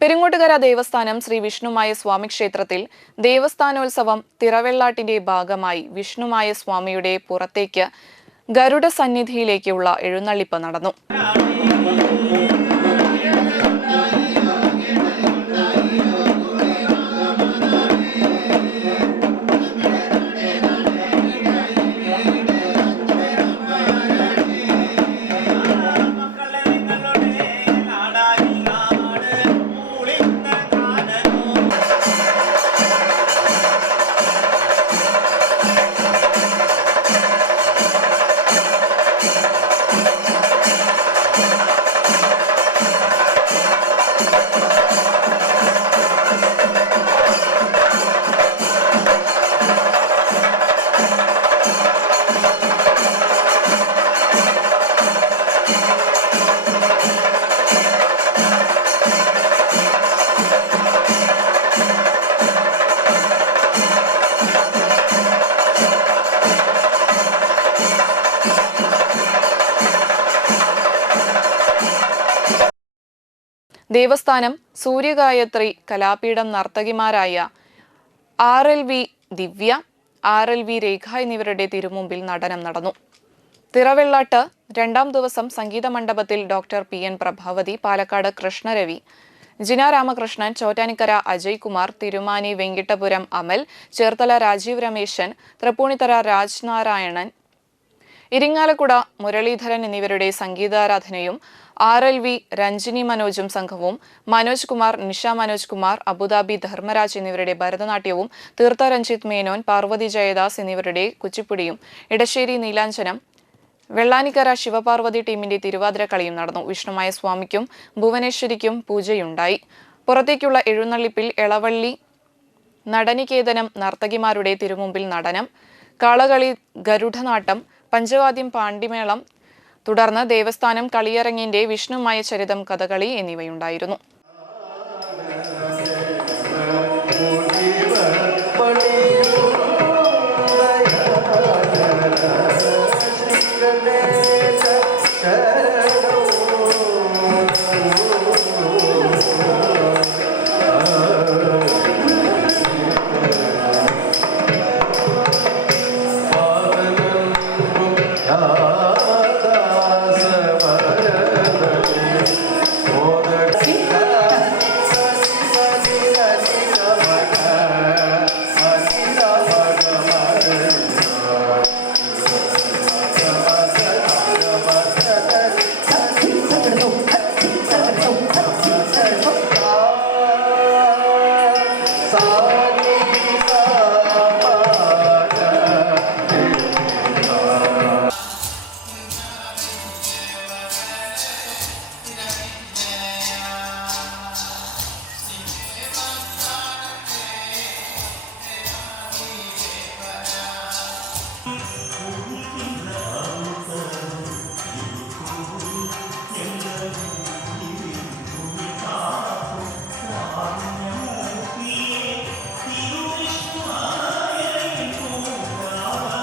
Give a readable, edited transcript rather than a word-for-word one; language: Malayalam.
പെരിങ്ങോട്ടുകര ദേവസ്ഥാനം ശ്രീ വിഷ്ണുമായ സ്വാമി ക്ഷേത്രത്തിൽ ദേവസ്ഥാനോത്സവം തിറവെള്ളാട്ടിന്റെ ഭാഗമായി വിഷ്ണുമായ സ്വാമിയുടെ പുറത്തേക്ക് ഗരുഡ സന്നിധിയിലേക്കുള്ള എഴുന്നള്ളിപ്പ് നടന്നു. ദേവസ്ഥാനം സൂര്യഗായത്രി കലാപീഠം നർത്തകിമാരായ RLV ദിവ്യ, RLV രേഖ എന്നിവരുടെ തിരുമുമ്പിൽ നടനം നടന്നു. തിറവെള്ളാട്ട് രണ്ടാം ദിവസം സംഗീത മണ്ഡപത്തിൽ ഡോക്ടർ PN പ്രഭാവതി, പാലക്കാട് കൃഷ്ണരവി, ജിന രാമകൃഷ്ണൻ, ചോറ്റാനിക്കര അജയ് കുമാർ, തിരുമാനി വെങ്കിട്ടപുരം അമൽ, ചേർത്തല രാജീവ് രമേശൻ, തൃപ്പൂണിത്തറ രാജ്നാരായണൻ, ഇരിങ്ങാലക്കുട മുരളീധരൻ എന്നിവരുടെ സംഗീതാരാധനയും RLV രഞ്ജിനി മനോജും സംഘവും, മനോജ് കുമാർ, നിഷ മനോജ് കുമാർ, അബുദാബി ധർമ്മരാജ് എന്നിവരുടെ ഭരതനാട്യവും, തീർത്ഥ രഞ്ജിത്ത് മേനോൻ, പാർവതി ജയദാസ് എന്നിവരുടെ കുച്ചിപ്പുടിയും, ഇടശ്ശേരി നീലാഞ്ജനം, വെള്ളാനിക്കര ശിവപാർവതി ടീമിന്റെ തിരുവാതിരക്കളിയും നടന്നു. വിഷ്ണുമായ സ്വാമിക്കും ഭുവനേശ്വരിക്കും പൂജയുണ്ടായി. പുറത്തേക്കുള്ള എഴുന്നള്ളിപ്പിൽ എളവള്ളി നടനികേതനം നർത്തകിമാരുടെ തിരുമുമ്പിൽ നടനം, കാളകളി, ഗരുഡനാട്ടം, പഞ്ചവാദ്യം, പാണ്ടിമേളം, തുടർന്ന് ദേവസ്ഥാനം കളിയരങ്ങിന്റെ വിഷ്ണുമായ ചരിതം, കഥകളി എന്നിവയുണ്ടായിരുന്നു.